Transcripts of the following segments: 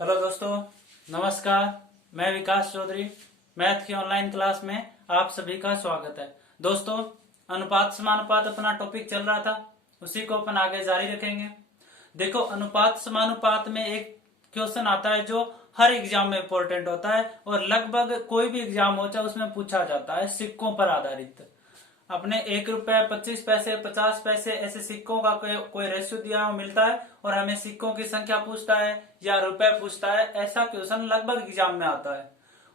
Hello दोस्तों, नमस्कार। मैं विकास चौधरी। मैथ की ऑनलाइन क्लास में आप सभी का स्वागत है। दोस्तों, अनुपात समानुपात अपना टॉपिक चल रहा था, उसी को अपन आगे जारी रखेंगे। देखो, अनुपात समानुपात में एक क्वेश्चन आता है जो हर एग्जाम में इंपॉर्टेंट होता है और लगभग कोई भी एग्जाम हो चाहे उसमें पूछा जाता है, सिक्कों पर आधारित। अपने 1 रुपए, 25 पैसे, 50 पैसे ऐसे सिक्कों का कोई रेशियो दिया हुआ मिलता है और हमें सिक्कों की संख्या पूछता है या रुपए पूछता है। ऐसा क्वेश्चन लगभग एग्जाम में आता है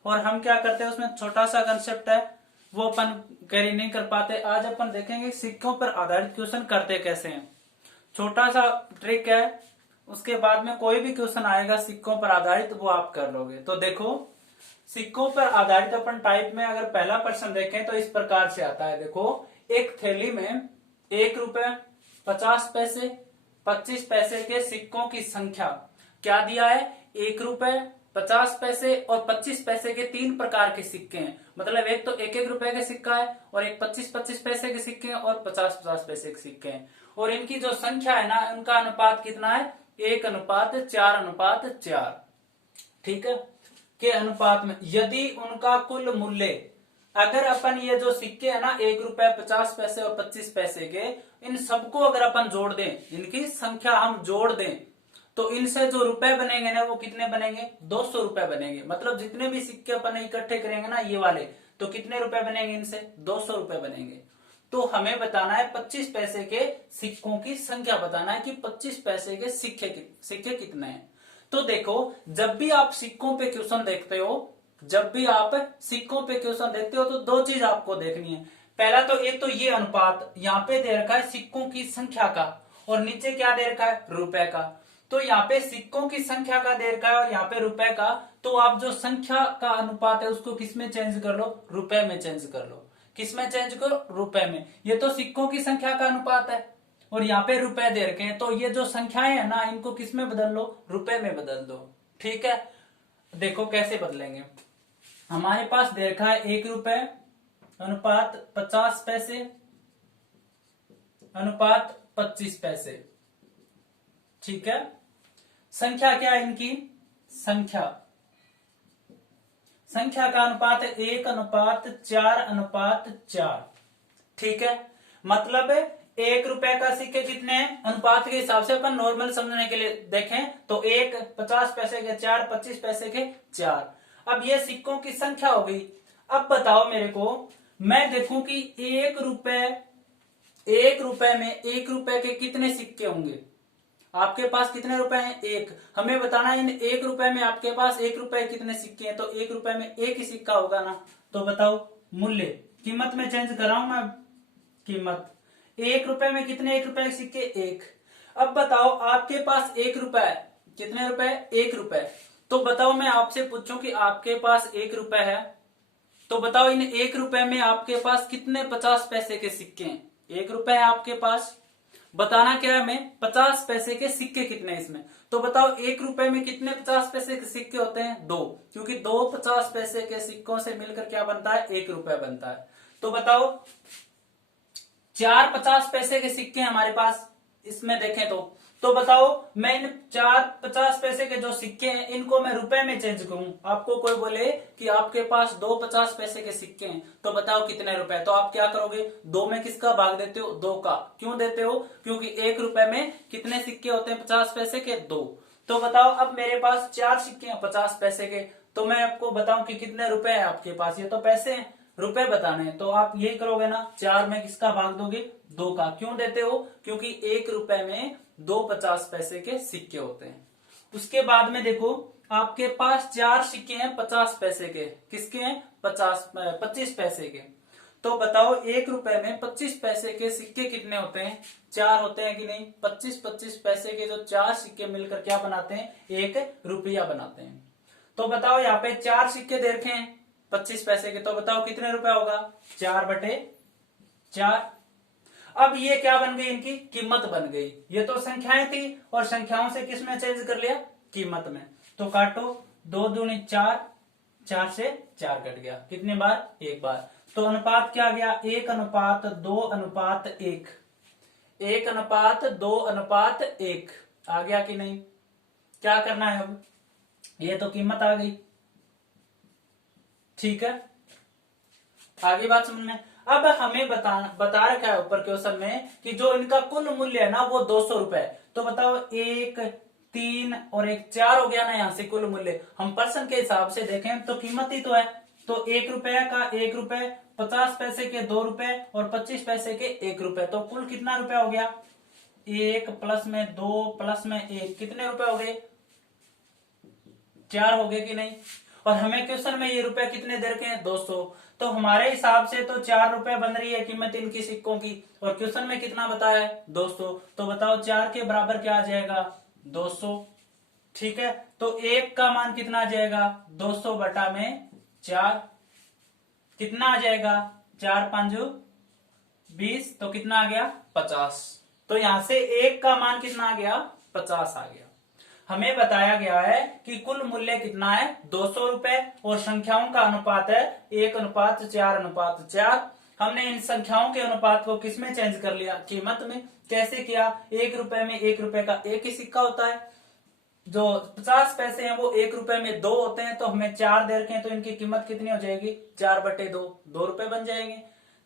और हम क्या करते हैं, उसमें छोटा सा कंसेप्ट है वो अपन कैरी नहीं कर पाते। आज अपन देखेंगे सिक्कों पर आधारित क्वेश्चन करते कैसे हैं। छोटा सा ट्रिक है, उसके बाद में कोई भी क्वेश्चन आएगा सिक्कों पर आधारित वो आप कर लोगे। तो देखो, सिक्कों पर आधारित अपन टाइप में अगर पहला प्रश्न देखें तो इस प्रकार से आता है। देखो, एक थैली में 1 रुपए, 50 पैसे, 25 पैसे के सिक्कों की संख्या क्या दिया है। 1 रुपए, 50 पैसे और 25 पैसे के 3 प्रकार के सिक्के हैं। मतलब एक तो 1 1 रुपए का सिक्का है और एक 25 पैसे के सिक्के हैं और 50 पैसे के सिक्के हैं। और इनकी जो संख्या है ना, उनका अनुपात कितना है, 1:4:4। ठीक है, के अनुपात में यदि उनका कुल मूल्य, अगर अपन ये जो सिक्के है ना 1 रुपए, 50 पैसे और 25 पैसे के, इन सबको अगर अपन जोड़ दें, इनकी संख्या हम जोड़ दें, तो इनसे जो रुपए बनेंगे ना वो कितने बनेंगे, 200 रुपए बनेंगे। मतलब जितने भी सिक्के अपन इकट्ठे करेंगे ना ये वाले, तो कितने रुपए बनेंगे, इनसे 200 रुपए बनेंगे। तो हमें बताना है 25 पैसे के सिक्कों की संख्या बताना है कि 25 पैसे के सिक्के कितने हैं। तो देखो, जब भी आप सिक्कों पे क्वेश्चन देखते हो, तो दो चीज आपको देखनी है। पहला तो एक तो ये अनुपात यहाँ पे दे रखा है सिक्कों की संख्या का, और नीचे क्या दे रखा है, रुपए का। तो यहाँ पे सिक्कों की संख्या का दे रखा है और यहाँ पे रुपए का, तो आप जो संख्या का अनुपात है उसको किस में चेंज कर लो, रुपए में चेंज कर लो। किस में चेंज करो, रुपए में। ये तो सिक्कों की संख्या का अनुपात है और यहाँ पे रुपए दे रखे हैं, तो ये जो संख्याएं है ना इनको किस में बदल लो, रुपए में बदल दो। ठीक है, देखो कैसे बदलेंगे। हमारे पास दे रखा है 1 रुपए अनुपात 50 पैसे अनुपात 25 पैसे। ठीक है, संख्या क्या है इनकी, संख्या का अनुपात है 1:4:4। ठीक है, मतलब 1 रुपए का सिक्के कितने हैं, अनुपात के हिसाब से अपन नॉर्मल समझने के लिए देखें तो 1, 50 पैसे के 4, 25 पैसे के 4। अब ये सिक्कों की संख्या हो गई। अब बताओ मेरे को, मैं देखूं कि 1 रुपए में 1 रुपए के कितने सिक्के होंगे। आपके पास कितने रुपए हैं, 1। हमें बताना है इन 1 रुपए में आपके पास 1 रुपए कितने सिक्के हैं, तो 1 रुपए में एक ही सिक्का होगा ना। तो बताओ, मूल्य कीमत में चेंज कर रहा हूं मैं, कीमत 1 रुपए में कितने 1 रुपए के सिक्के, 1। अब बताओ आपके पास 1 रुपए है, कितने रुपए, 1 रुपए। तो बताओ मैं आपसे पूछूं कि आपके पास 1 रुपए है, तो बताओ इन 1 रुपए में आपके पास कितने 50 पैसे के सिक्के हैं। 1 रुपए है आपके पास, बताना क्या है हमें, 50 पैसे के सिक्के कितने इसमें। तो बताओ 1 रुपए में कितने 50 पैसे के सिक्के होते हैं, 2, क्योंकि 2 50 पैसे के सिक्कों से मिलकर क्या बनता है, 1 रुपए बनता है। तो बताओ 4 50 पैसे के सिक्के हमारे पास इसमें देखें तो बताओ मैं इन 4 50 पैसे के जो सिक्के हैं इनको मैं रुपए में चेंज करूं। आपको कोई बोले कि आपके पास 2 50 पैसे के सिक्के हैं, तो बताओ कितने रुपए, तो आप क्या करोगे, 2 में किसका भाग देते हो, 2 का। क्यों देते हो, क्योंकि 1 रुपए में कितने सिक्के होते हैं 50 पैसे के, 2। तो बताओ अब मेरे पास 4 सिक्के हैं 50 पैसे के, तो मैं आपको बताऊं कि कितने रुपए हैं आपके पास, ये तो पैसे हैं, रुपए बताने हैं। तो आप यही करोगे ना, 4 में किसका भाग दोगे, 2 का। क्यों देते हो, क्योंकि 1 रुपए में 2 50 पैसे के सिक्के होते हैं। उसके बाद में देखो, आपके पास 4 सिक्के हैं 50 पैसे के, किसके हैं, 25 पैसे के। तो बताओ 1 रुपए में 25 पैसे के सिक्के कितने होते हैं, 4 होते हैं कि नहीं। 25 पैसे के जो 4 सिक्के मिलकर क्या बनाते हैं, 1 रुपया बनाते हैं। तो बताओ यहाँ पे 4 सिक्के दे रखे हैं 25 पैसे के, तो बताओ कितने रुपए होगा, 4/4। अब ये क्या बन गई, इनकी कीमत बन गई। ये तो संख्याएं थी और संख्याओं से किस में चेंज कर लिया, कीमत में। तो काटो, 2 दूनी 4, 4 से 4 कट गया, कितने बार, 1 बार। तो अनुपात क्या गया, 1:2:1। 1:2:1 आ गया कि नहीं। क्या करना है अब, ये तो कीमत आ गई। ठीक है, आगे बात समझ में। अब हमें बता रखा है ऊपर क्वेश्चन में कि जो इनका कुल मूल्य है ना वो 200 रुपए। तो बताओ 1, 3 और 1 4 हो गया ना, यहां से कुल मूल्य हम परसेंट के हिसाब से देखें तो कीमत ही तो है। तो 1 रुपए का 1 रुपए, 50 पैसे के 2 रुपए और 25 पैसे के 1 रुपए, तो कुल कितना रुपया हो गया? 1 प्लस में 2 प्लस में 1, कितने रुपए हो गए? 4 हो गए कि नहीं? और हमें क्वेश्चन में ये रुपए कितने दे रखे हैं? 200। तो हमारे हिसाब से तो 4 रुपए बन रही है कीमत इनकी सिक्कों की, और क्वेश्चन में कितना बताया है? 200। तो बताओ 4 के बराबर क्या आ जाएगा? 200। ठीक है, तो 1 का मान कितना आ जाएगा? 200 बटा में 4, कितना आ जाएगा? 4 5 20, तो कितना आ गया? 50। तो यहां से 1 का मान कितना आ गया? 50 आ गया। हमें बताया गया है कि कुल मूल्य कितना है? 200 रुपए, और संख्याओं का अनुपात है 1:4:4। हमने इन संख्याओं के अनुपात को किसमें चेंज कर लिया? कीमत में। कैसे किया? 1 रुपए में 1 रुपए का एक ही सिक्का होता है, जो 50 पैसे हैं वो 1 रुपए में 2 होते हैं, तो हमें 4 दे रखे हैं, तो इनकी कीमत कितनी हो जाएगी? 4/2, 2 रुपए बन जाएंगे।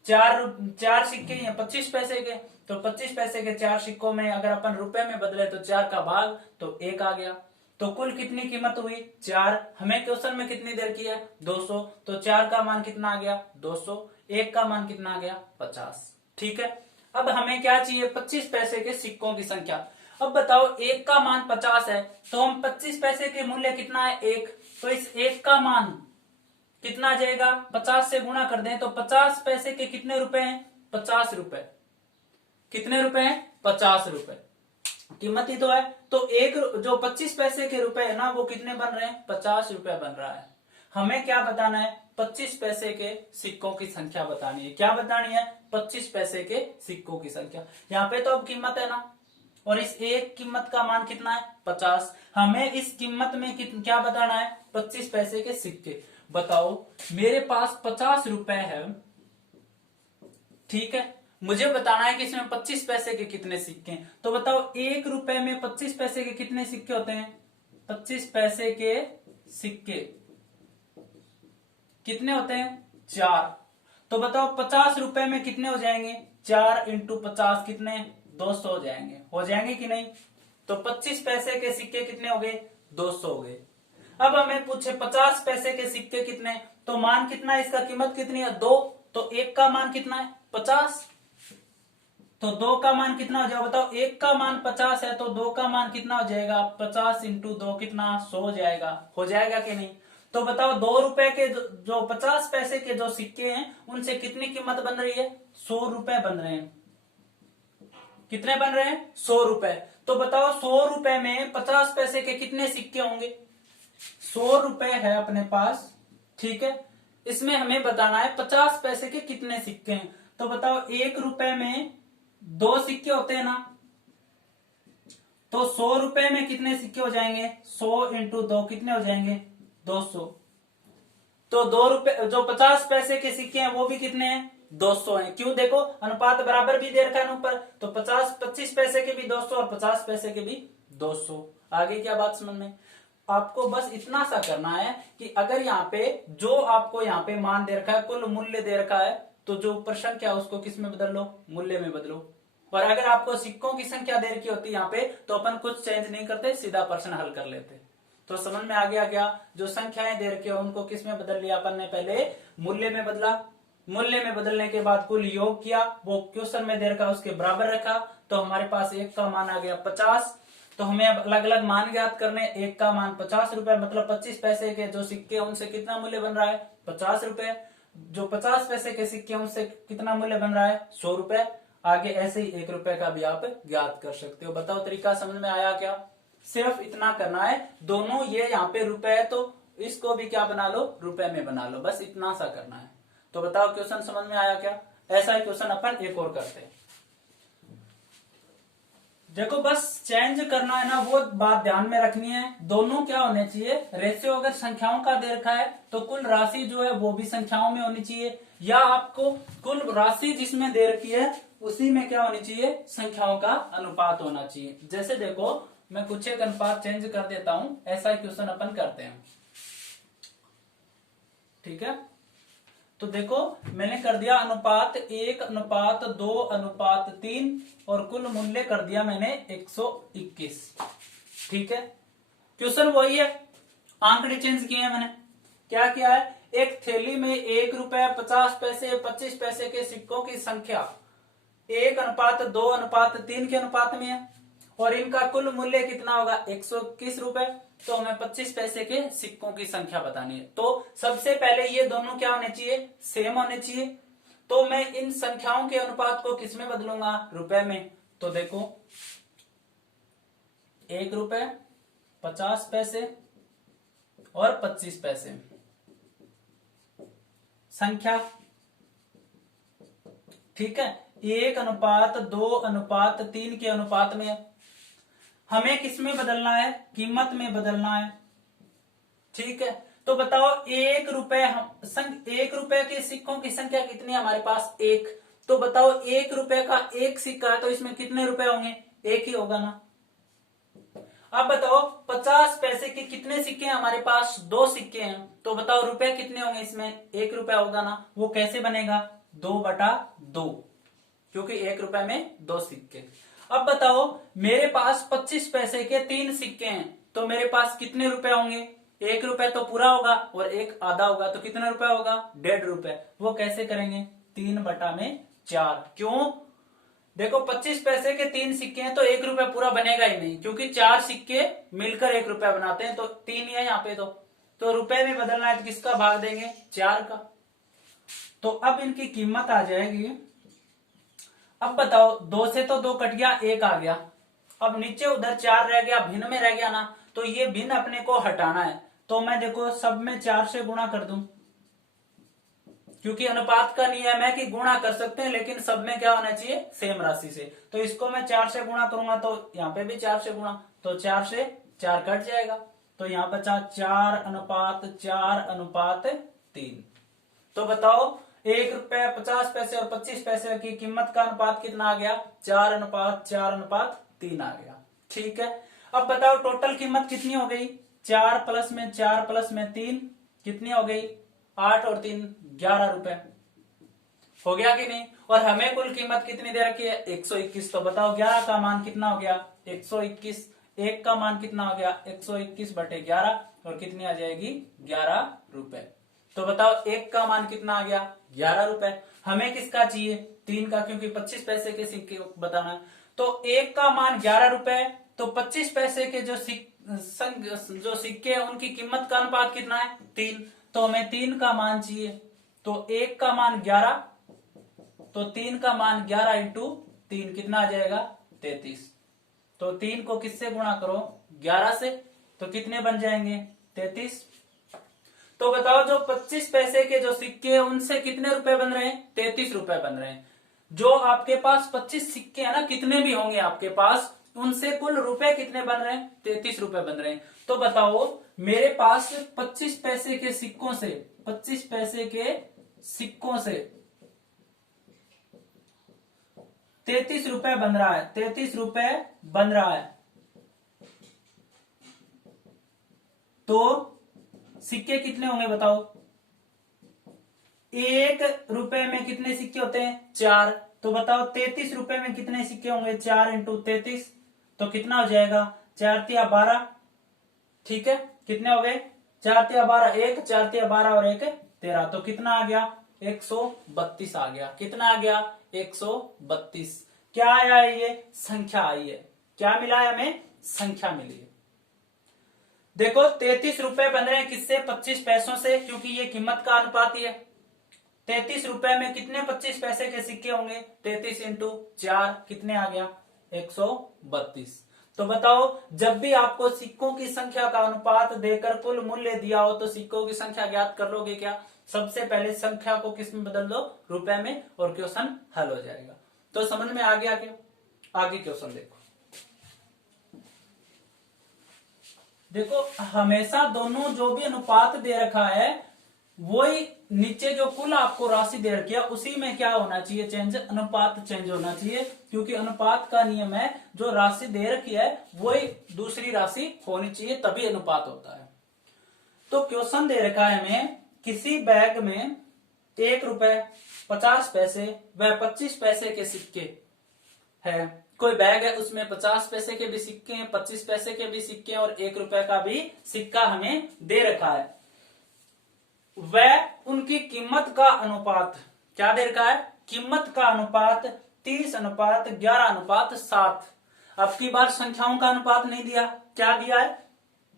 चार सिक्के हैं 25 पैसे के, तो 25 पैसे के 4 सिक्कों में अगर अपन रुपए में बदले तो 4 का भाग, तो 1 आ गया। तो कुल कितनी कीमत हुई? 4। हमें क्वेश्चन में कितनी देर की है? 200। तो 4 का मान कितना आ गया? 200। 1 का मान कितना आ गया? 50। ठीक है, अब हमें क्या चाहिए? 25 पैसे के सिक्कों की संख्या। अब बताओ 1 का मान 50 है, तो हम 25 पैसे के मूल्य कितना है? 1। तो इस 1 का मान कितना आ जाएगा? 50 से गुणा कर दें तो 50 पैसे के कितने रुपए हैं? 50 रुपए। कितने रुपए हैं? 50 रुपए। कीमत ही तो है। तो एक जो 25 पैसे के रुपए है ना वो कितने बन रहे हैं? 50 रुपए बन रहा है। हमें क्या बताना है? 25 पैसे के सिक्कों की संख्या बतानी है। क्या बतानी है? 25 पैसे के सिक्कों की संख्या। यहाँ पे तो अब कीमत है ना, और इस एक कीमत का मान कितना है? 50। हमें इस कीमत में क्या बताना है? 25 पैसे के सिक्के। बताओ मेरे पास 50 रुपए है, ठीक है, मुझे बताना है कि इसमें 25 पैसे के कितने सिक्के हैं। तो बताओ 1 रुपए में 25 पैसे के कितने सिक्के होते हैं? 25 पैसे के सिक्के कितने होते हैं? 4। तो बताओ 50 रुपए में कितने हो जाएंगे? 4 × 50 कितने? 200 हो जाएंगे। हो जाएंगे कि नहीं? तो 25 पैसे के सिक्के कितने हो गए? 200 हो गए। अब हमें पूछे 50 पैसे के सिक्के कितने, तो मान कितना है इसका? कीमत कितनी है? 2। तो 1 का मान कितना है? 50। तो 2 का मान कितना हो जाएगा? बताओ 1 का मान 50 है, तो 2 का मान कितना हो जाएगा? 50 × 2 कितना? 100 हो जाएगा। हो जाएगा कि नहीं? तो बताओ 2 रुपए के जो 50 पैसे के जो सिक्के हैं उनसे कितनी कीमत बन रही है? 100 रुपए बन रहे हैं। कितने बन रहे हैं? 100 रुपए। तो बताओ 100 रुपए में 50 पैसे के कितने सिक्के होंगे? 100 रुपए है अपने पास, ठीक है, इसमें हमें बताना है 50 पैसे के कितने सिक्के हैं। तो बताओ 1 रुपए में 2 सिक्के होते हैं ना, तो 100 रुपए में कितने सिक्के हो जाएंगे? 100 × 2 कितने हो जाएंगे? 200। तो 2 रुपए जो 50 पैसे के सिक्के हैं वो भी कितने हैं? 200 हैं। क्यों? देखो अनुपात बराबर भी दे रखा है ऊपर, तो 25 पैसे के भी 200 और 50 पैसे के भी 200। आगे क्या बात समझ में? आपको बस इतना सा करना है कि अगर यहाँ पे जो आपको यहाँ पे मान दे रखा है, कुल मूल्य दे रखा है, तो जो ऊपर संख्या उसको किस में बदल लो? मूल्य में बदलो। और अगर आपको सिक्कों की संख्या दे रखी होती है यहाँ पे, तो अपन कुछ चेंज नहीं करते, सीधा प्रश्न हल कर लेते। तो समझ में आ गया क्या? जो संख्याएं दे रखी है उनको किस में बदल लिया अपन ने? पहले मूल्य में बदला। मूल्य में बदलने के बाद कुल योग किया, वो क्वेश्चन में दे रखा उसके बराबर रखा, तो हमारे पास 1 का मान आ गया 50। तो हमें अब अलग अलग मान ज्ञात करने। 1 का मान 50 रुपए, मतलब 25 पैसे के जो सिक्के उनसे कितना मूल्य बन रहा है? 50 रुपए। जो 50 पैसे के सिक्के उनसे कितना मूल्य बन रहा है? 100 रुपए। आगे ऐसे ही 1 रुपए का भी आप ज्ञात कर सकते हो। बताओ तरीका समझ में आया क्या? सिर्फ इतना करना है, दोनों ये यहाँ पे रुपए है तो इसको भी क्या बना लो? रुपए में बना लो, बस इतना सा करना है। तो बताओ क्वेश्चन समझ में आया क्या? ऐसा ही क्वेश्चन अपन एक और करते हैं। देखो बस चेंज करना है ना, वो बात ध्यान में रखनी है। दोनों क्या होने चाहिए? रेशियो अगर संख्याओं का दे रखा है तो कुल राशि जो है वो भी संख्याओं में होनी चाहिए, या आपको कुल राशि जिसमें दे रखी है उसी में क्या होनी चाहिए? संख्याओं का अनुपात होना चाहिए। जैसे देखो मैं कुछ एक अनुपात चेंज कर देता हूं, ऐसा क्वेश्चन अपन करते हैं। ठीक है, तो देखो मैंने कर दिया अनुपात 1 अनुपात 2 अनुपात 3 और कुल मूल्य कर दिया मैंने 121। ठीक है, क्वेश्चन वही है, आंकड़े चेंज किए हैं मैंने। क्या किया है, एक थैली में 1 रुपए 50 पैसे 25 पैसे के सिक्कों की संख्या 1 अनुपात 2 अनुपात 3 के अनुपात में है और इनका कुल मूल्य कितना होगा 121 रुपए। तो हमें 25 पैसे के सिक्कों की संख्या बतानी है। तो सबसे पहले ये दोनों क्या होने चाहिए, सेम होने चाहिए। तो मैं इन संख्याओं के अनुपात को किस में बदलूंगा, रुपए में। तो देखो 1 रुपए 50 पैसे और 25 पैसे संख्या। ठीक है, 1 अनुपात 2 अनुपात 3 के अनुपात में हमें किस में बदलना है, कीमत में बदलना है। ठीक है, तो बताओ 1 रुपए 1 रुपए के सिक्कों की संख्या कितनी है हमारे पास, 1। तो बताओ 1 रुपए का एक सिक्का है तो इसमें कितने रुपए होंगे, 1 ही होगा ना। अब बताओ 50 पैसे के कितने सिक्के हैं हमारे पास, 2 सिक्के हैं। तो बताओ रुपए कितने होंगे इसमें, 1 रुपया होगा ना। वो कैसे बनेगा, 2/2, क्योंकि 1 रुपए में 2 सिक्के। अब बताओ मेरे पास 25 पैसे के 3 सिक्के हैं तो मेरे पास कितने रुपए होंगे, 1 रुपए तो पूरा होगा और 1 आधा होगा, तो कितना रुपए होगा, 1.5 रुपए। वो कैसे करेंगे, 3/4। क्यों, देखो 25 पैसे के 3 सिक्के हैं तो 1 रुपए पूरा बनेगा ही नहीं, क्योंकि 4 सिक्के मिलकर 1 रुपया बनाते हैं, तो 3 ही है यहाँ पे। तो रुपए में बदलना है तो किसका भाग देंगे, 4 का। तो अब इनकी कीमत आ जाएगी। अब बताओ 2 से तो 2 कट गया, 1 आ गया। अब नीचे उधर 4 रह गया, भिन्न में रह गया ना। तो ये भिन्न अपने को हटाना है। तो मैं देखो सब में 4 से गुणा कर दूं, क्योंकि अनुपात का नियम है कि गुणा कर सकते हैं लेकिन सब में क्या होना चाहिए, सेम राशि से। तो इसको मैं 4 से गुणा करूंगा तो यहाँ पे भी 4 से गुणा, तो 4 से 4 कट जाएगा। तो यहाँ बचा 4 अनुपात 4 अनुपात 3। तो बताओ 1 रुपए 50 पैसे और 25 पैसे की कीमत का अनुपात कितना आ गया, 4 अनुपात 4 अनुपात 3 आ गया। ठीक है, अब बताओ टोटल कीमत कितनी हो गई, 4 प्लस में 4 प्लस में 3 कितनी हो गई, 8 और 3 11 रुपए हो गया कि नहीं। और हमें कुल कीमत कितनी दे रखी है, 121। तो बताओ 11 का मान कितना हो गया, 121। 1 का मान कितना हो गया, 121/11 और कितनी आ जाएगी, 11 रुपए। तो बताओ 1 का मान कितना आ गया, 11 रुपए। हमें किसका चाहिए, 3 का, क्योंकि 25 पैसे के सिक्के बताना है। तो 1 का मान 11 रुपए, तो 25 पैसे के जो सिक्के हैं उनकी कीमत का अनुपात कितना है, 3। तो हमें 3 का मान चाहिए। तो 1 का मान 11, तो 3 का मान 11 इंटू 3 कितना आ जाएगा, 33। तो 3 को किससे गुणा करो, 11 से, तो कितने बन जाएंगे, 33। तो बताओ जो 25 पैसे के जो सिक्के हैं उनसे कितने रुपए बन रहे हैं, 33 रुपए बन रहे हैं। जो आपके पास 25 सिक्के हैं ना, कितने भी होंगे आपके पास, उनसे कुल रुपए कितने बन रहे हैं, 33 रुपए बन रहे हैं। तो बताओ मेरे पास 25 पैसे के सिक्कों से 25 पैसे के सिक्कों से 33 रुपए बन रहा है, 33 रुपए बन रहा है। तो सिक्के कितने होंगे बताओ, 1 रुपए में कितने सिक्के होते हैं, 4। तो बताओ 33 रुपए में कितने सिक्के होंगे, 4 इंटू 33, तो कितना हो जाएगा, 4 तिया 12। ठीक है, कितने हो गए, 4 तिया 12, 1 4 तिया 12 और 1 13। तो कितना आ गया, 132 आ गया। कितना आ गया, 132। क्या आया है, ये संख्या आई है। क्या मिला है हमें, संख्या मिली है। देखो 33 रुपए बन रहे हैं किससे, 25 पैसों से, क्योंकि ये कीमत का अनुपात ही है। 33 रुपए में कितने 25 पैसे के सिक्के होंगे, 33 इंटू 4 कितने आ गया, 132। तो बताओ जब भी आपको सिक्कों की संख्या का अनुपात देकर कुल मूल्य दिया हो तो सिक्कों की संख्या ज्ञात कर लोगे क्या, सबसे पहले संख्या को किस में बदल दो, रुपए में, और क्वेश्चन हल हो जाएगा। तो समझ में आ गया क्या, आगे क्वेश्चन देखो। देखो हमेशा दोनों जो भी अनुपात दे रखा है वही नीचे जो कुल आपको राशि दे रखी है उसी में क्या होना चाहिए, चेंज, अनुपात चेंज होना चाहिए, क्योंकि अनुपात का नियम है जो राशि दे रखी है वही दूसरी राशि होनी चाहिए, तभी अनुपात होता है। तो क्वेश्चन दे रखा है हमें, किसी बैग में 1 रुपए 50 पैसे व 25 पैसे के सिक्के है। कोई बैग है उसमें 50 पैसे के भी सिक्के हैं, 25 पैसे के भी सिक्के हैं और 1 रुपए का भी सिक्का हमें दे रखा है। वह उनकी कीमत का अनुपात क्या दे रखा है, कीमत का अनुपात 30:11:7। अब की बार संख्याओं का अनुपात नहीं दिया, क्या दिया है,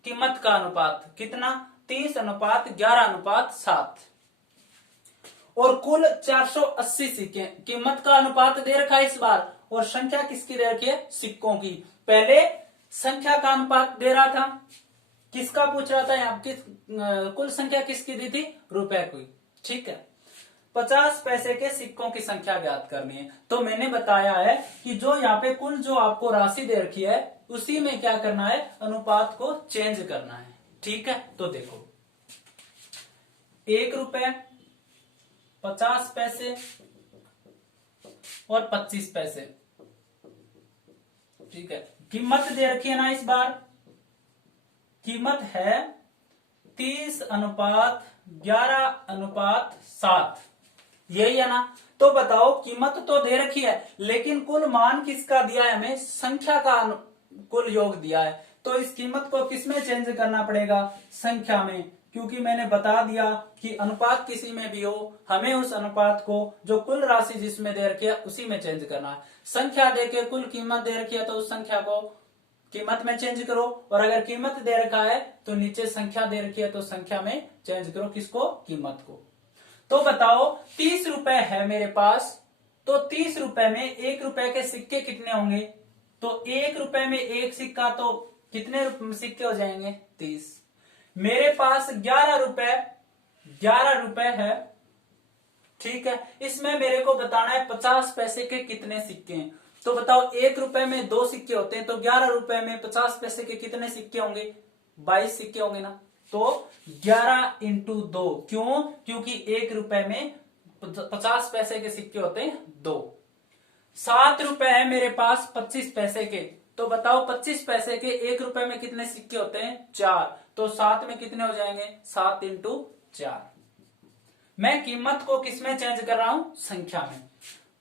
कीमत का अनुपात, कितना, 30:11:7। और कुल 480 सिक्के, कीमत का अनुपात दे रखा है इस बार, और संख्या किसकी दे रखी है, सिक्कों की। पहले संख्या का अनुपात दे रहा था, किसका पूछ रहा था यहाँ, कुल संख्या किसकी दी थी, रुपए की, ठीक है। 50 पैसे के सिक्कों की संख्या ज्ञात करनी है, तो मैंने बताया है कि जो यहाँ पे कुल जो आपको राशि दे रखी है उसी में क्या करना है, अनुपात को चेंज करना है, ठीक है। तो देखो 1 रुपए 50 पैसे और 25 पैसे, ठीक है। कीमत दे रखी है ना इस बार, कीमत है 30:11:7, यही है ना। तो बताओ कीमत तो दे रखी है लेकिन कुल मान किसका दिया है हमें, संख्या का कुल योग दिया है, तो इस कीमत को किसमें चेंज करना पड़ेगा, संख्या में, क्योंकि मैंने बता दिया कि अनुपात किसी में भी हो हमें उस अनुपात को जो कुल राशि जिसमें दे रखी है उसी में चेंज करना है। संख्या देके कुल कीमत दे रखी है तो उस संख्या को कीमत में चेंज करो, और अगर कीमत दे रखा है तो नीचे संख्या दे रखी है तो संख्या में चेंज करो, किसको, कीमत को। तो बताओ 30 रुपए है मेरे पास, तो 30 रुपए में 1 रुपए के सिक्के कितने होंगे, तो 1 रुपए में एक सिक्का, तो कितने सिक्के हो जाएंगे, 30। मेरे पास 11 रुपए है, ठीक है। इसमें मेरे को बताना है 50 पैसे के कितने सिक्के हैं, तो बताओ 1 रुपए में 2 सिक्के होते हैं, तो 11 रुपए में 50 पैसे के कितने सिक्के होंगे, 22 सिक्के होंगे ना। तो 11 × 2, क्यों, क्योंकि 1 रुपए में 50 पैसे के सिक्के होते हैं 2। 7 रुपए है मेरे पास 25 पैसे के, तो बताओ 25 पैसे के 1 रुपए में कितने सिक्के होते हैं, 4, तो 7 में कितने हो जाएंगे, 7 × 4। मैं कीमत को किसमें चेंज कर रहा हूं, संख्या में,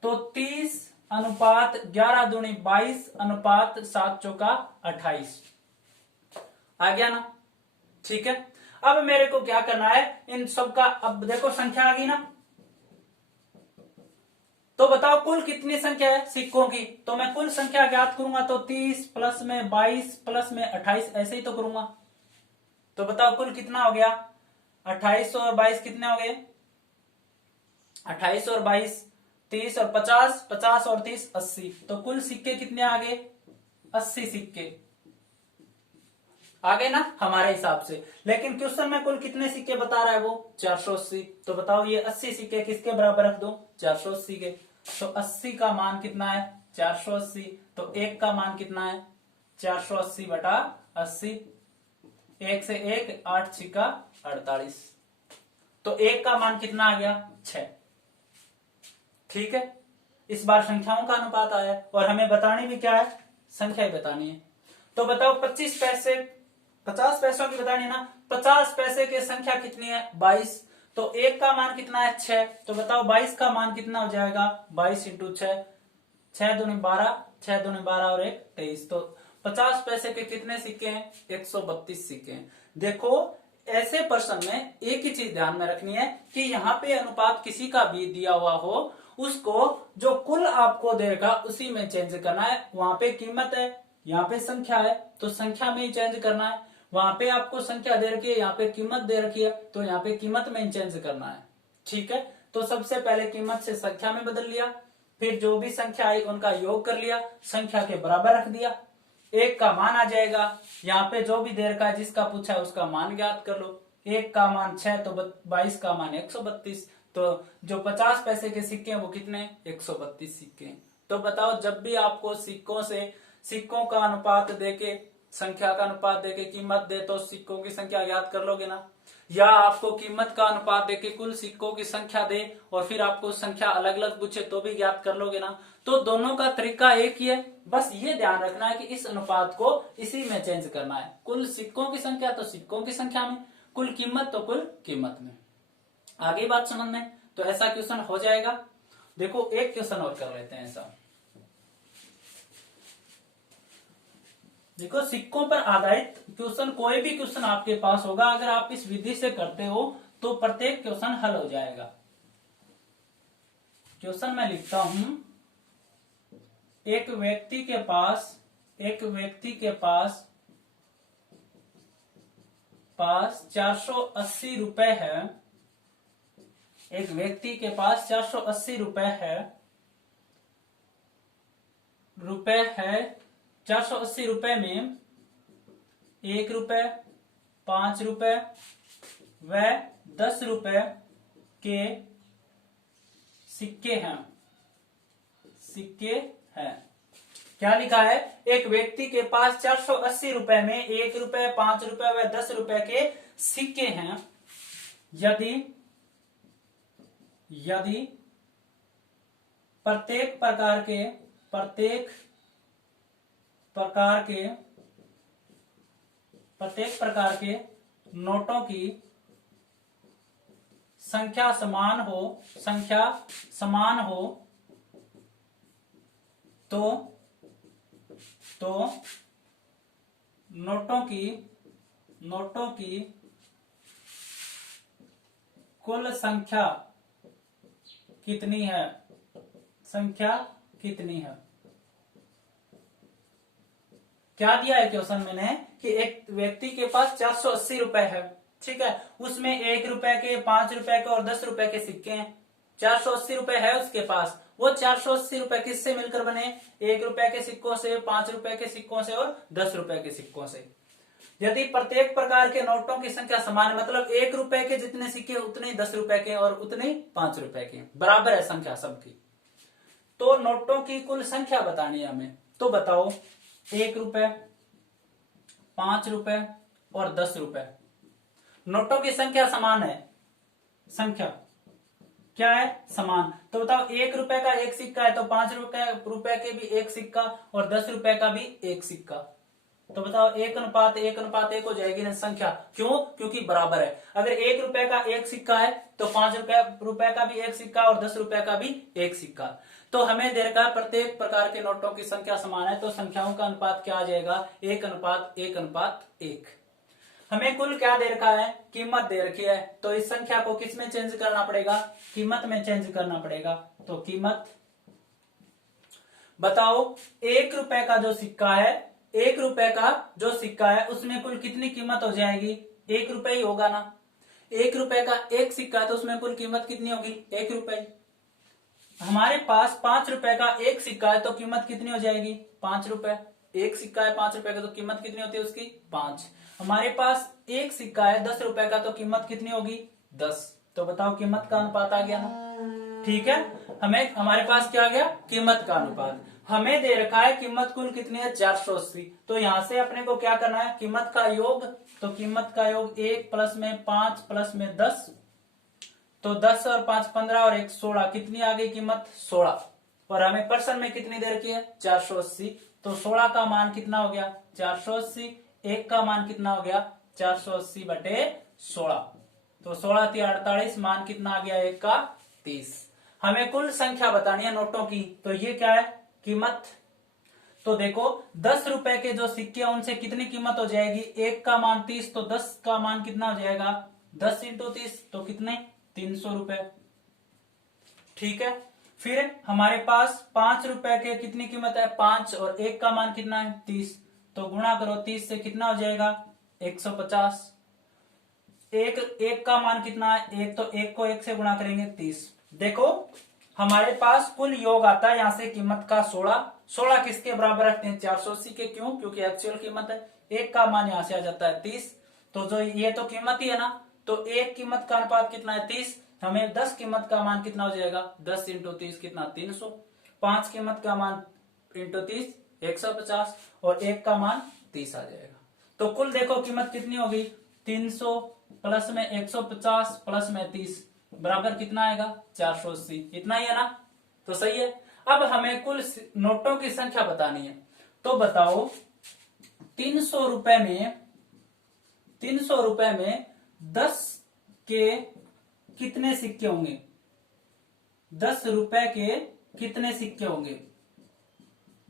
तो 30:22:7 आ गया ना, ठीक है। अब मेरे को क्या करना है, इन सब का, अब देखो संख्या आ गई ना, तो बताओ कुल कितनी संख्या है सिक्कों की, तो मैं कुल संख्या ज्ञात करूंगा, तो 30 प्लस में 22 प्लस में 28, ऐसे ही तो करूंगा। तो बताओ कुल कितना हो गया, 28 और 22 कितने हो गए, 28 और 22 30 और 50, 50 और 30 80, तो कुल सिक्के कितने आ गए, 80 सिक्के आ गए ना हमारे हिसाब से। लेकिन क्वेश्चन में कुल कितने सिक्के बता रहा है वो, 480। तो बताओ ये 80 सिक्के किसके बराबर रख दो, 480 के। तो 80 का मान कितना है, 480, तो 1 का मान कितना है, 480/80, 1 से 1 8 छिका 48, तो 1 का मान कितना आ गया, 6, ठीक है। इस बार संख्याओं का अनुपात आया और हमें बतानी भी क्या है, संख्या ही बतानी है। तो बताओ 25 पैसे, 50 पैसों की बतानी है ना, 50 पैसे की संख्या कितनी है, 22, तो 1 का मान कितना है, 6, तो बताओ 22 का मान कितना हो जाएगा, 22 × 6, 6 दूनी 12, 6 दूनी 12 और 1 23, तो 50 पैसे के कितने सिक्के हैं, 132 सिक्के हैं। देखो ऐसे प्रश्न में एक ही चीज ध्यान में रखनी है कि यहाँ पे अनुपात किसी का भी दिया हुआ हो, उसको जो कुल आपको देगा उसी में चेंज करना है। वहां पे कीमत है, यहाँ पे संख्या है, तो संख्या में ही चेंज करना है। वहां पे आपको संख्या दे रखी है, यहाँ पे कीमत दे रखी है, तो यहाँ पे कीमत में ही चेंज करना है, ठीक है। तो सबसे पहले कीमत से संख्या में बदल लिया, फिर जो भी संख्या आई उनका योग कर लिया, संख्या के बराबर रख दिया, 1 का मान आ जाएगा। यहाँ पे जो भी दे रखा है जिसका पूछा है उसका मान ज्ञात कर लो, 1 का मान 6, तो 22 का मान 132, तो जो 50 पैसे के सिक्के हैं वो कितने, 132 सिक्के। तो बताओ जब भी आपको सिक्कों का अनुपात देके, संख्या का अनुपात देके कीमत दे, तो सिक्कों की संख्या ज्ञात कर लोगे ना। या आपको कीमत का अनुपात देके कुल सिक्कों की संख्या दे और फिर आपको संख्या अलग अलग पूछे तो भी ज्ञात कर लोगे ना। तो दोनों का तरीका एक ही है, बस ये ध्यान रखना है कि इस अनुपात को इसी में चेंज करना है। कुल सिक्कों की संख्या तो सिक्कों की संख्या में, कुल कीमत तो कुल कीमत में। आगे बात समझ में, तो ऐसा क्वेश्चन हो जाएगा। देखो एक क्वेश्चन और कर लेते हैं ऐसा। देखो सिक्कों पर आधारित क्वेश्चन, कोई भी क्वेश्चन आपके पास होगा, अगर आप इस विधि से करते हो तो प्रत्येक क्वेश्चन हल हो जाएगा। क्वेश्चन मैं लिखता हूं, एक व्यक्ति के पास 480 रुपए है। एक व्यक्ति के पास 480 रुपए है 480 रुपए में 1 रुपए, 5 रुपए व 10 रुपए के सिक्के हैं। क्या लिखा है? एक व्यक्ति के पास 480 रुपए में 1 रुपए, 5 रुपए व 10 रुपए के सिक्के हैं। यदि प्रत्येक प्रकार के नोटों की संख्या समान हो तो नोटों की कुल संख्या कितनी है? क्या दिया है क्वेश्चन मैंने कि एक व्यक्ति के पास 480 रुपए है, ठीक है, उसमें 1 रुपए के, 5 रुपए के और 10 रुपए के सिक्के हैं। 480 रुपए है उसके पास, वो 480 रुपए किससे मिलकर बने? 1 रुपए के सिक्कों से, 5 रुपए के सिक्कों से और 10 रुपए के सिक्कों से। यदि प्रत्येक प्रकार के नोटों की संख्या समान, मतलब 1 रुपए के जितने सिक्के उतने ही 10 रुपए के और उतने ही 5 रुपए के, बराबर है संख्या सबकी, तो नोटों की कुल संख्या बतानी है हमें। तो बताओ 1 रुपए, 5 रुपए और 10 रुपए, नोटों की संख्या समान है। संख्या क्या है? समान। तो बताओ 1 रुपए का एक सिक्का है तो 5 रुपए के भी एक सिक्का और 10 रुपए का भी एक सिक्का। तो बताओ 1:1:1 हो जाएगी ना संख्या। क्यों? क्योंकि बराबर है। अगर 1 रुपए का एक सिक्का है तो 5 रुपए का भी एक सिक्का और 10 रुपए का भी एक सिक्का। तो हमें दे रखा है प्रत्येक प्रकार के नोटों की संख्या समान है, तो संख्याओं का अनुपात क्या आ जाएगा? 1:1:1। हमें कुल क्या दे रखा है? कीमत दे रखी है, तो इस संख्या को किस में चेंज करना पड़ेगा? कीमत में चेंज करना पड़ेगा। तो कीमत बताओ 1 रुपए का जो सिक्का है, 1 रुपए का जो सिक्का है उसमें कुल कितनी कीमत हो जाएगी? 1 रुपए ही होगा ना। 1 रुपए का एक सिक्का है तो उसमें कुल कीमत कितनी होगी? 1 रुपए। हमारे पास 5 रुपए का एक सिक्का है तो कीमत कितनी हो जाएगी? 5 रुपए। एक सिक्का है 5 रुपए का तो कीमत कितनी होती है उसकी? 5। हमारे पास एक सिक्का है 10 रुपए का तो कीमत कितनी होगी? 10। तो बताओ कीमत का अनुपात आ गया ना। ठीक है, हमारे पास क्या आ गया? कीमत का अनुपात। हमें दे रखा है कीमत कुल कितनी है? 480। तो यहां से अपने को क्या करना है? कीमत का योग। तो कीमत का योग 1 प्लस में 5 प्लस में 10, तो 10 और 5 15 और 1 16। कितनी आ गई कीमत? 16। और हमें परसेंट में कितनी दे रखी है? 480। तो 16 का मान कितना हो गया? 480। 1 का मान कितना हो गया? 480/16। तो 16 × 48, मान कितना आ गया? 1 का 30। हमें कुल संख्या बतानी है नोटों की, तो ये क्या है? कीमत। तो देखो 10 रुपए के जो सिक्के हैं उनसे कितनी कीमत हो जाएगी? 1 का मान 30, तो 10 का मान कितना हो जाएगा? 10 × 30, तो कितने? 300 रुपए। ठीक है, फिर हमारे पास 5 रुपए के कितनी कीमत है? 5, और 1 का मान कितना है? 30। तो गुणा करो 30 से, कितना हो जाएगा? 150। एक का मान कितना है? 1, तो 1 को 1 से गुणा करेंगे 30। देखो हमारे पास कुल योग आता है यहां से कीमत का 16 किसके बराबर रखते हैं? 480 के। क्यों? क्योंकि एक्चुअल कीमत है। 1 का मान यहां से आ जाता है 30, तो जो ये तो कीमत ही है ना, तो 1 कीमत का अनुपात कितना है? 30। हमें 10 कीमत का मान कितना हो जाएगा? 10 × 30 कितना? 300। 5 कीमत का मान × 30 150, और 1 का मान 30 आ जाएगा। तो कुल देखो कीमत कितनी होगी? 300 प्लस में 150 प्लस में 30 बराबर कितना आएगा 480। इतना ही है ना, तो सही है। अब हमें कुल नोटों की संख्या बतानी है, तो बताओ 300 रुपए में 10 के कितने सिक्के होंगे? 10 रुपए के कितने सिक्के होंगे?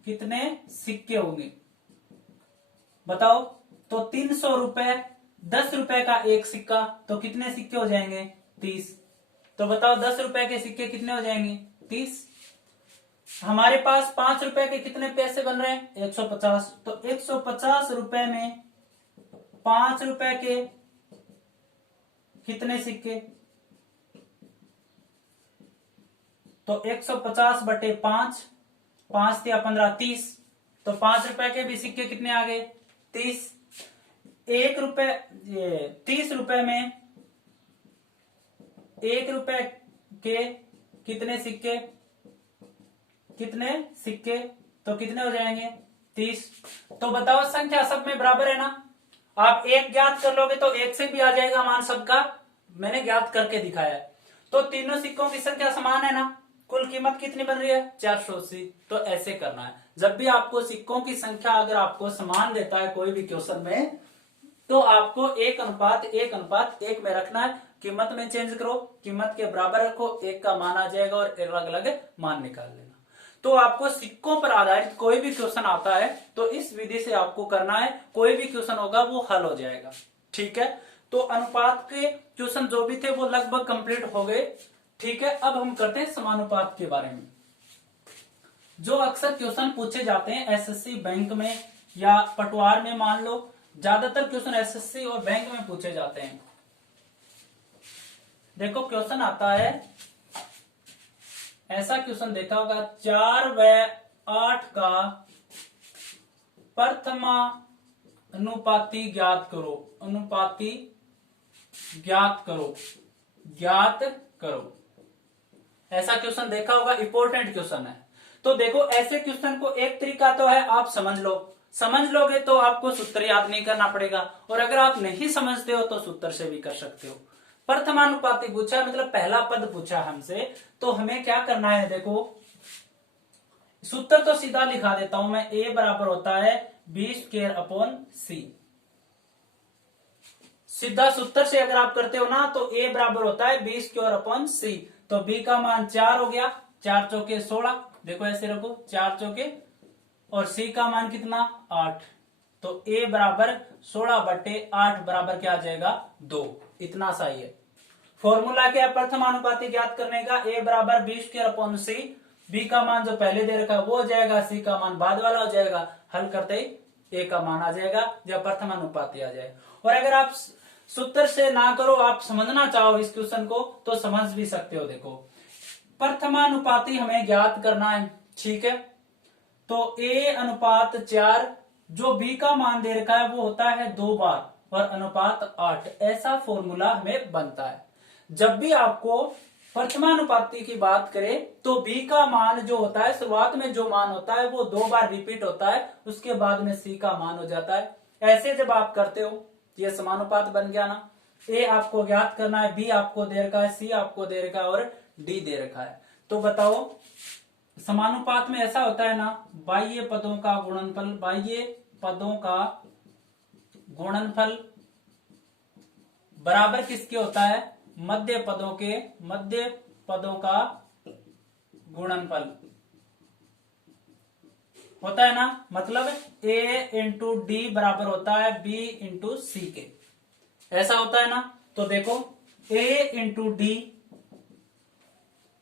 कितने सिक्के होंगे बताओ। तो 300 रुपए, 10 रुपए का एक सिक्का, तो कितने सिक्के हो जाएंगे? 30। तो बताओ 10 रुपए के सिक्के कितने हो जाएंगे? 30। हमारे पास 5 रुपए के कितने पैसे बन रहे हैं? 150। तो 150 रुपए में 5 रुपए के कितने सिक्के? तो 150 बटे 5, 5 या 15, 30। तो 5 रुपए के भी सिक्के कितने आ गए? 30। 1 रुपए, 30 रुपए में 1 रुपए के कितने सिक्के? कितने सिक्के? तो कितने हो जाएंगे? 30। तो बताओ संख्या सब में बराबर है ना। आप एक ज्ञात कर लोगे तो एक से भी आ जाएगा मान सबका, मैंने ज्ञात करके दिखाया है। तो तीनों सिक्कों की संख्या समान है ना। कुल कीमत कितनी बन रही है? 480। तो ऐसे करना है, जब भी आपको सिक्कों की संख्या अगर आपको समान देता है कोई भी क्वेश्चन में, तो आपको 1:1:1 में रखना है। कीमत में चेंज करो, कीमत के बराबर रखो, एक का मान आ जाएगा और अलग अलग मान निकाल लेना। तो आपको सिक्कों पर आधारित कोई भी क्वेश्चन आता है तो इस विधि से आपको करना है, कोई भी क्वेश्चन होगा वो हल हो जाएगा। ठीक है, तो अनुपात के क्वेश्चन जो भी थे वो लगभग कंप्लीट हो गए। ठीक है, अब हम करते हैं समानुपात के बारे में। जो अक्सर क्वेश्चन पूछे जाते हैं एसएससी बैंक में या पटवार में, मान लो ज्यादातर क्वेश्चन एसएससी और बैंक में पूछे जाते हैं। देखो क्वेश्चन आता है, ऐसा क्वेश्चन देखा होगा, 4 व 8 का प्रथमानुपाती ज्ञात करो। अनुपाती ज्ञात करो, ज्ञात करो। ऐसा क्वेश्चन देखा होगा, इंपॉर्टेंट क्वेश्चन है। तो देखो ऐसे क्वेश्चन को एक तरीका तो है आप समझ लो, समझ लोगे तो आपको सूत्र याद नहीं करना पड़ेगा, और अगर आप नहीं समझते हो तो सूत्र से भी कर सकते हो। प्रथमानुपाती पूछा मतलब पहला पद पूछा हमसे, तो हमें क्या करना है, देखो सूत्र तो सीधा लिखा देता हूं मैं। a बराबर होता है b²/c। सीधा सूत्र से अगर आप करते हो ना तो a बराबर होता है b²/c। तो b का मान 4 हो गया, 4 चौके 16, देखो ऐसे रखो 4 चौके, और c का मान कितना 8। तो a बराबर 16/8 बराबर क्या आ जाएगा 2। इतना सा ही है। फॉर्मूला क्या है प्रथमानुपाती ज्ञात करने का? a बराबर b²/c। b का मान जो पहले दे रखा है वो हो जाएगा, c का मान बाद वाला हो जाएगा। हल करते ही a का मान आ जाएगा जब प्रथमानुपाती आ जाए। और अगर आप सूत्र से ना करो, आप समझना चाहो इस क्वेश्चन को तो समझ भी सकते हो। देखो प्रथमानुपाती हमें ज्ञात करना है, ठीक है। तो a/4, जो b का मान दे रखा है वो होता है 2 बार, और अनुपात 8, ऐसा फॉर्मूला हमें बनता है। जब भी आपको प्रथमानुपाती की बात करें तो b का मान जो होता है, शुरुआत में जो मान होता है वो 2 बार रिपीट होता है, उसके बाद में c का मान हो जाता है। ऐसे जब आप करते हो ये समानुपात बन गया ना। a आपको ज्ञात करना है, b आपको दे रखा है, c आपको दे रखा है और d दे रखा है। तो बताओ समानुपात में ऐसा होता है ना, बाह्य पदों का गुणनफल, बाह्य पदों का गुणनफल बराबर किसके होता है? मध्य पदों के, मध्य पदों का गुणनफल होता है ना। मतलब a इंटू डी बराबर होता है b इंटू सी के, ऐसा होता है ना। तो देखो a इंटू डी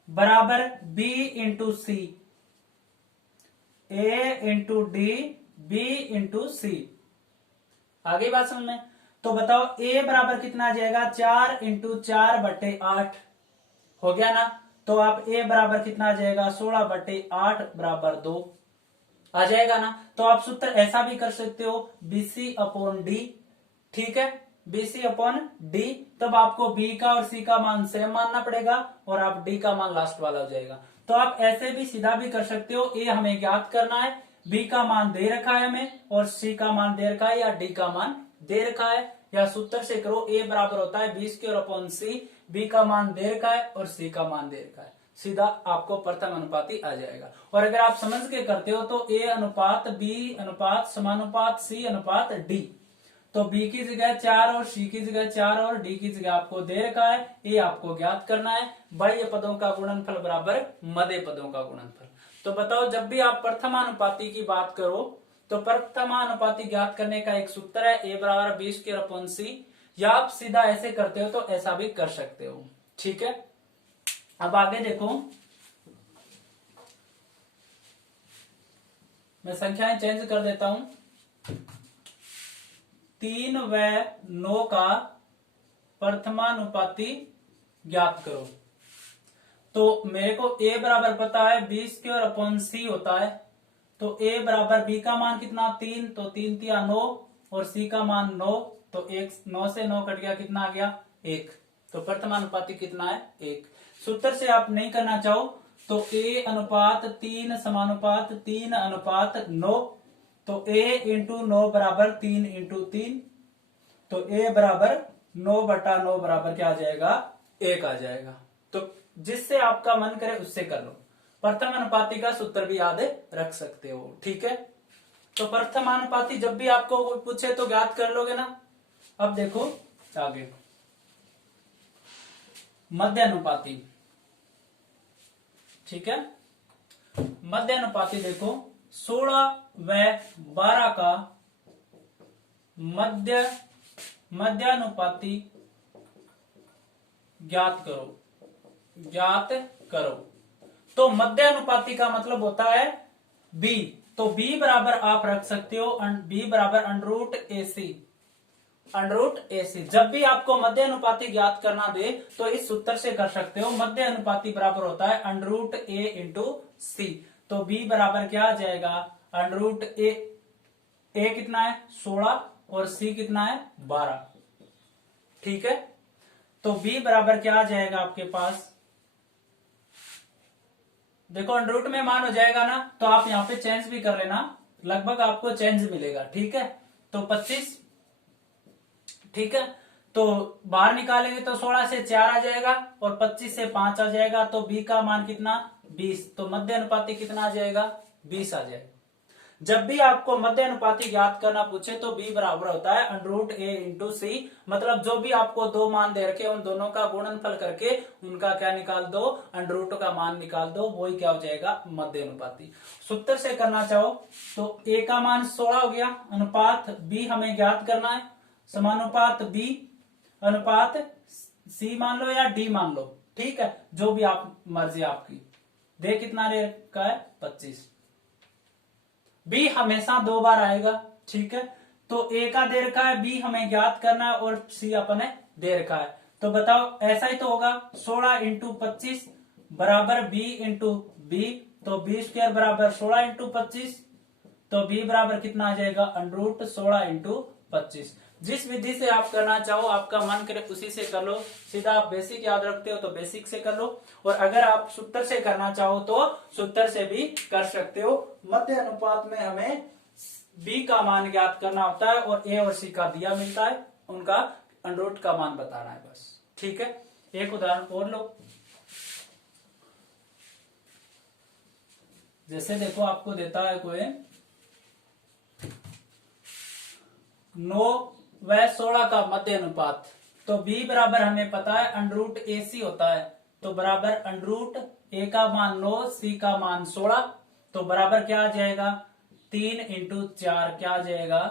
बराबर b into C, a into D b into C. आगे बात समझ में। तो बताओ a बराबर कितना आ जाएगा? 4 इंटू 4/8 हो गया ना। तो आप a बराबर कितना आ जाएगा? 16/8 बराबर 2 आ जाएगा ना। तो आप सूत्र ऐसा भी कर सकते हो, BC/D। ठीक है, BC/D। तब आपको b का और c का मान सेम मानना पड़ेगा और आप d का मान लास्ट वाला हो जाएगा। तो आप ऐसे भी सीधा भी कर सकते हो, a हमें ज्ञात करना है, b का मान दे रखा है हमें और c का मान दे रखा है या d का मान दे रखा है, या सूत्र से करो a बराबर होता है b square upon c, b का मान दे रखा है और c का मान दे रखा है, सीधा आपको प्रथम अनुपाती आ जाएगा। और अगर आप समझ के करते हो तो a अनुपात b अनुपात समानुपात c अनुपात d, तो b की जगह 4 और c की जगह 4 और d की जगह आपको दे रखा है, ये आपको ज्ञात करना है। बाह्य पदों का गुणनफल बराबर मध्य पदों का गुणनफल। तो बताओ, जब भी आप प्रथमानुपाती की बात करो तो प्रथमानुपाती ज्ञात करने का एक सूत्र है a बराबर b स्क्वायर अपॉन c, या आप सीधा ऐसे करते हो तो ऐसा भी कर सकते हो। ठीक है, अब आगे देखो, मैं संख्याएं चेंज कर देता हूं। 3 व 9 का प्रथमानुपाती ज्ञात करो। तो मेरे को a बराबर पता है b स्क्वायर अपॉन c होता है, तो a बराबर b का मान कितना 3, तो 3 तिया 9 और c का मान 9, तो 9 से 9 कट गया, कितना आ गया 1। तो प्रथमानुपाती कितना है 1। सूत्र से आप नहीं करना चाहो तो a अनुपात 3 समानुपात 3 अनुपात 9, तो a इंटू 9 बराबर 3 इंटू 3, तो a बराबर 9 बटा 9 बराबर क्या आ जाएगा 1 आ जाएगा। तो जिससे आपका मन करे उससे कर लो, प्रथम अनुपाती का सूत्र भी याद रख सकते हो। ठीक है, तो प्रथम अनुपाती जब भी आपको कोई पूछे तो ज्ञात कर लोगे ना। अब देखो आगे मध्य अनुपाती। ठीक है, मध्य अनुपाती देखो 16 व 12 का मध्यानुपाती ज्ञात करो। तो मध्यानुपाती का मतलब होता है b, तो b बराबर आप रख सकते हो b बराबर अंडर रूट AC। जब भी आपको मध्य अनुपाती ज्ञात करना दे तो इस सूत्र से कर सकते हो। मध्य अनुपाती बराबर होता है under root A into C, तो b बराबर क्या आ जाएगा अंडर रूट A कितना है 16 और C कितना है 12। ठीक है, तो b बराबर क्या आ जाएगा आपके पास, देखो अंडर रूट में मान हो जाएगा ना, तो आप यहाँ पे चेंज भी कर लेना, लगभग आपको चेंज मिलेगा। ठीक है, तो 25। ठीक है, तो बाहर निकालेंगे तो 16 से 4 आ जाएगा और 25 से 5 आ जाएगा, तो b का मान कितना 20, तो मध्य अनुपाती कितना आ जाएगा 20 आ जाएगा। जब भी आपको मध्य अनुपाती ज्ञात करना पूछे तो b बराबर होता है under root A into C, मतलब जो भी आपको दो मान दे रखे उन दोनों का गुणनफल करके उनका क्या निकाल दो, अंडर रूट का मान निकाल दो, वही क्या हो जाएगा मध्य अनुपाती। सूत्र से करना चाहो तो a का मान 16 हो गया, अनुपात b हमें ज्ञात करना है, समानुपात b अनुपात c मान लो या d मान लो। ठीक है, जो भी आप मर्जी आपकी, दे कितना दे रखा है 25, b हमेशा 2 बार आएगा। ठीक है, तो a का दे रखा है, b हमें ज्ञात करना है और c अपने दे रखा है, तो बताओ ऐसा ही तो होगा 16 इंटू 25 बराबर b इंटू b, तो b स्क्वायर बराबर 16 इंटू 25, तो b बराबर कितना आ जाएगा अंडर रूट 16 इंटू 25। जिस विधि से आप करना चाहो, आपका मन करे उसी से कर लो, सीधा आप बेसिक याद रखते हो तो बेसिक से कर लो, और अगर आप सूत्र से करना चाहो तो सूत्र से भी कर सकते हो। मध्य अनुपात में हमें b का मान ज्ञात करना होता है और a और c का दिया मिलता है, उनका अंडर रूट का मान बताना है बस। ठीक है, एक उदाहरण और लो, जैसे देखो आपको देता है कोई 9 व 16 का मध्य अनुपात, तो b बराबर हमें पता है अंडर रूट AC होता है, तो बराबर अंडर रूट a का मान 9 c का मान 16, तो बराबर क्या आ जाएगा 3 इंटू 4 क्या आ जाएगा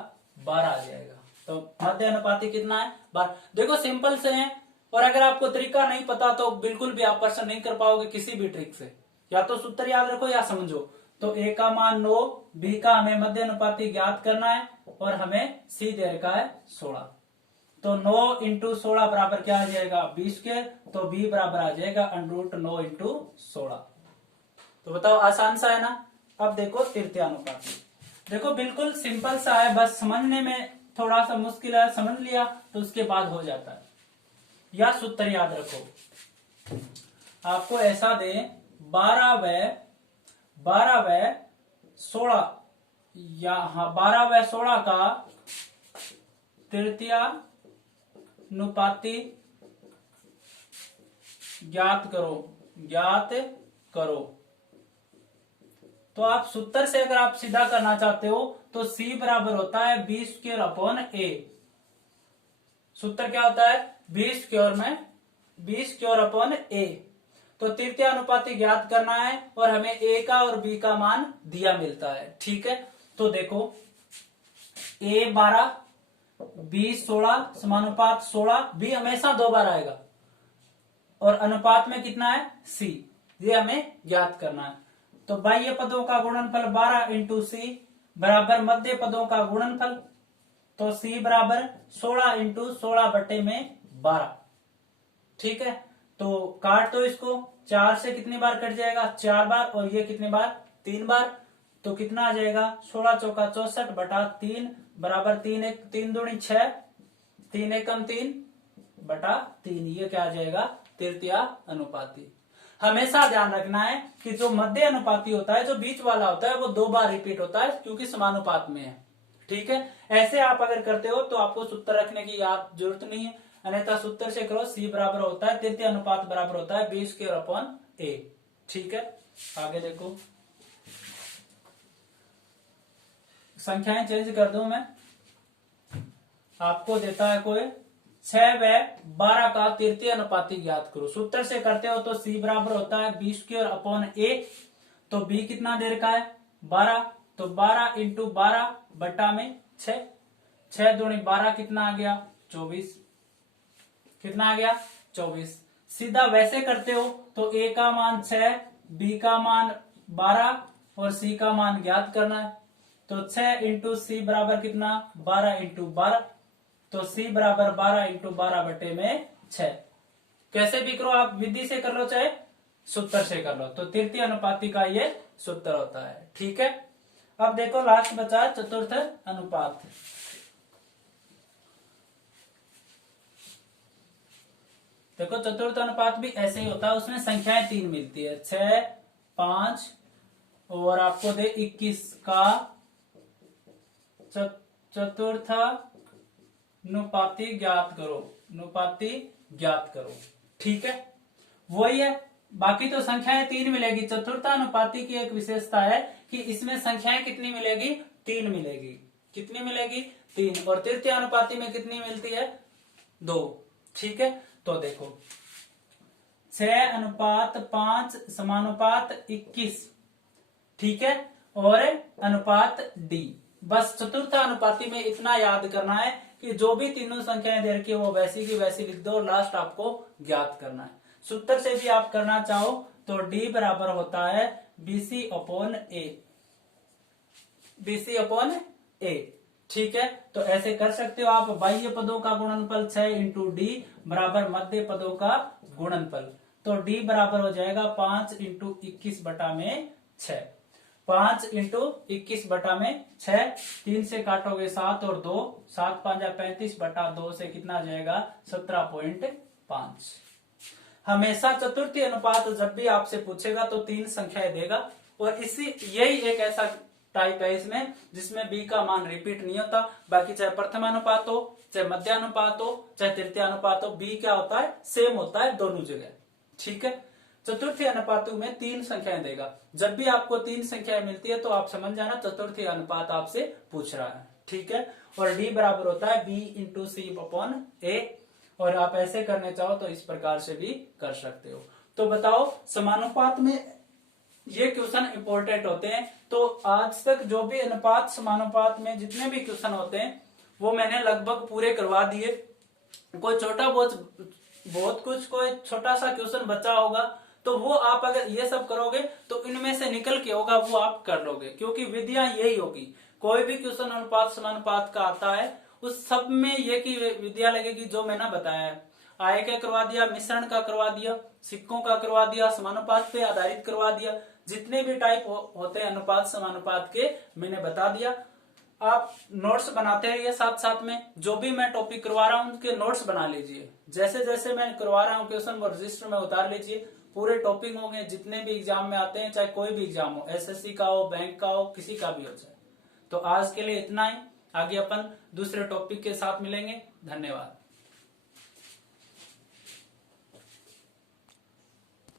12 आ जाएगा। तो मध्य अनुपाती कितना है 12। देखो सिंपल से है, और अगर आपको तरीका नहीं पता तो बिल्कुल भी आप प्रश्न नहीं कर पाओगे किसी भी ट्रिक से, या तो सूत्र याद रखो या समझो। तो a का मान 9, b का हमें मध्य अनुपाती ज्ञात करना है और हमें c दे रखा है 16, तो 9 इंटू 16 बराबर क्या आ जाएगा 20 स्क्वायर, तो b बराबर आ जाएगा अंडर रूट 9 इंटू 16। तो बताओ आसान सा है ना। अब देखो तृतीय अनुपाती, देखो बिल्कुल सिंपल सा है, बस समझने में थोड़ा सा मुश्किल है, समझ लिया तो उसके बाद हो जाता है। या सूत्र याद रखो, आपको ऐसा दे 12 व 16 या 12 व 16 का तृतीयानुपाती ज्ञात करो। तो आप सूत्र से अगर आप सीधा करना चाहते हो तो C बराबर होता है बी स्क्वायर अपॉन ए। सूत्र क्या होता है? बी स्क्वायर अपॉन ए। तो तृतीय अनुपाती ज्ञात करना है और हमें ए का और बी का मान दिया मिलता है। ठीक है, तो देखो ए 12 बी 16 समानुपात 16, बी हमेशा 2 बार आएगा और अनुपात में कितना है? सी, ये हमें ज्ञात करना है। तो बाह्य पदों का गुणनफल 12 इंटू सी बराबर मध्य पदों का गुणनफल, तो सी बराबर 16 इंटू 16 बटे में 12। ठीक है, तो काट दो इसको, 4 से कितनी बार कट जाएगा? 4 बार, और ये कितनी बार? 3 बार। तो कितना आ जाएगा? 16 चौका 64 बटा 3 बराबर 3 दूनी 6, 3 एकम 3 बटा 3। ये क्या आ जाएगा? तृतीय अनुपाती। हमेशा ध्यान रखना है कि जो मध्य अनुपाती होता है, जो बीच वाला होता है, वो 2 बार रिपीट होता है क्योंकि समानुपात में है। ठीक है, ऐसे आप अगर करते हो तो आपको सूत्र रखने की याद जरूरत नहीं है, अन्यथा सूत्र से करो। सी बराबर होता है तृतीय अनुपात बराबर होता है बी स्क्वायर अपॉन ए। ठीक है, आगे देखो, संख्याएं चेंज कर दूं मैं। आपको देता है कोई 6 व 12 का तृतीय अनुपाती ज्ञात करो। सूत्र से करते हो तो सी बराबर होता है बी स्क्वायर अपॉन ए। तो बी कितना दे रखा है? 12, तो 12 इंटू 12 बटा में 6, 6 दूनी 12 कितना आ गया? 24। कितना आ गया? 24। सीधा वैसे करते हो तो ए का मान 6, बी का मान 12 और सी का मान ज्ञात करना है। तो 6 इंटू सी बराबर कितना? 12 इंटू 12, तो सी बराबर 12 इंटू 12 बटे में 6। कैसे भी करो आप, विधि से कर लो चाहे सूत्र से कर लो, तो तृतीय अनुपाती का ये सूत्र होता है। ठीक है, अब देखो लास्ट बचा चतुर्थ अनुपात। देखो चतुर्थ अनुपात भी ऐसे ही होता है, उसमें संख्याएं 3 मिलती है, 6, 5 और आपको दे 21 का चतुर्थ अनुपाती ज्ञात करो। ठीक है, वही है, बाकी तो संख्याएं 3 मिलेगी। चतुर्थानुपाती की एक विशेषता है कि इसमें संख्याएं कितनी मिलेगी? 3 मिलेगी। कितनी मिलेगी? 3। और तृतीय अनुपाती में कितनी मिलती है? 2। ठीक है, तो देखो 6:5 समानुपात 21। ठीक है, और अनुपात डी। बस चतुर्थ अनुपाती में इतना याद करना है कि जो भी तीनों संख्याएं दे रखी है वो वैसी की वैसी लिख दो और लास्ट आपको ज्ञात करना है। सूत्र से भी आप करना चाहो तो डी बराबर होता है बीसी अपॉन ए। बीसी अपॉन ए। ठीक है, तो ऐसे कर सकते हो आप। बाह्य पदों का गुणनफल 6 इंटू डी बराबर मध्य पदों का गुणनफल, तो डी बराबर हो जाएगा 5 इंटू 21 बटा में 6। 5 इंटू 21 बटा में 6, 3 से काटोगे 7 और 2, 7 5 35 बटा 2 से कितना आ जाएगा? 17.5। हमेशा चतुर्थी अनुपात जब भी आपसे पूछेगा तो 3 संख्याएं देगा, और इसी यही एक ऐसा टाइप है इसमें जिसमें बी का मान रिपीट नहीं होता। बाकी चाहे प्रथम अनुपात हो, चाहे मध्य अनुपात हो, चाहे तृतीय अनुपात हो, बी क्या होता है? सेम होता है दोनों जगह। ठीक है, चतुर्थी अनुपातों में 3 संख्याएं देगा। जब भी आपको 3 संख्याएं मिलती है तो आप समझ जाना चतुर्थी अनुपात आपसे पूछ रहा है। ठीक है, और डी बराबर होता है बी इंटू सी अपॉन ए। और आप ऐसे करने चाहो तो इस प्रकार से भी कर सकते हो। तो बताओ, समानुपात में ये क्वेश्चन इंपॉर्टेंट होते हैं। तो आज तक जो भी अनुपात समानुपात में जितने भी क्वेश्चन होते हैं वो मैंने लगभग पूरे करवा दिए। कोई छोटा बहुत कुछ कोई छोटा सा क्वेश्चन बचा होगा तो वो आप अगर ये सब करोगे तो इनमें से निकल के होगा वो आप कर लोगे, क्योंकि विधियां यही होगी। कोई भी क्वेश्चन अनुपात समानुपात का आता है उस सब में ये की विद्या लगेगी जो मैंने बताया है। आय का करवा दिया, मिश्रण का करवा दिया, सिक्कों का करवा दिया, समानुपात पे आधारित करवा दिया। जितने भी टाइप होते हैं अनुपात समानुपात के मैंने बता दिया। आप नोट्स बनाते रहिए, साथ साथ में जो भी मैं टॉपिक करवा रहा हूं उनके नोट्स बना लीजिए। जैसे जैसे मैं करवा रहा हूं क्वेश्चन वो रजिस्टर में उतार लीजिए। पूरे टॉपिक होंगे जितने भी एग्जाम में आते हैं, चाहे कोई भी एग्जाम हो, एसएससी का हो, बैंक का हो, किसी का भी हो जाए। तो आज के लिए इतना ही। आगे अपन दूसरे टॉपिक के साथ मिलेंगे। धन्यवाद।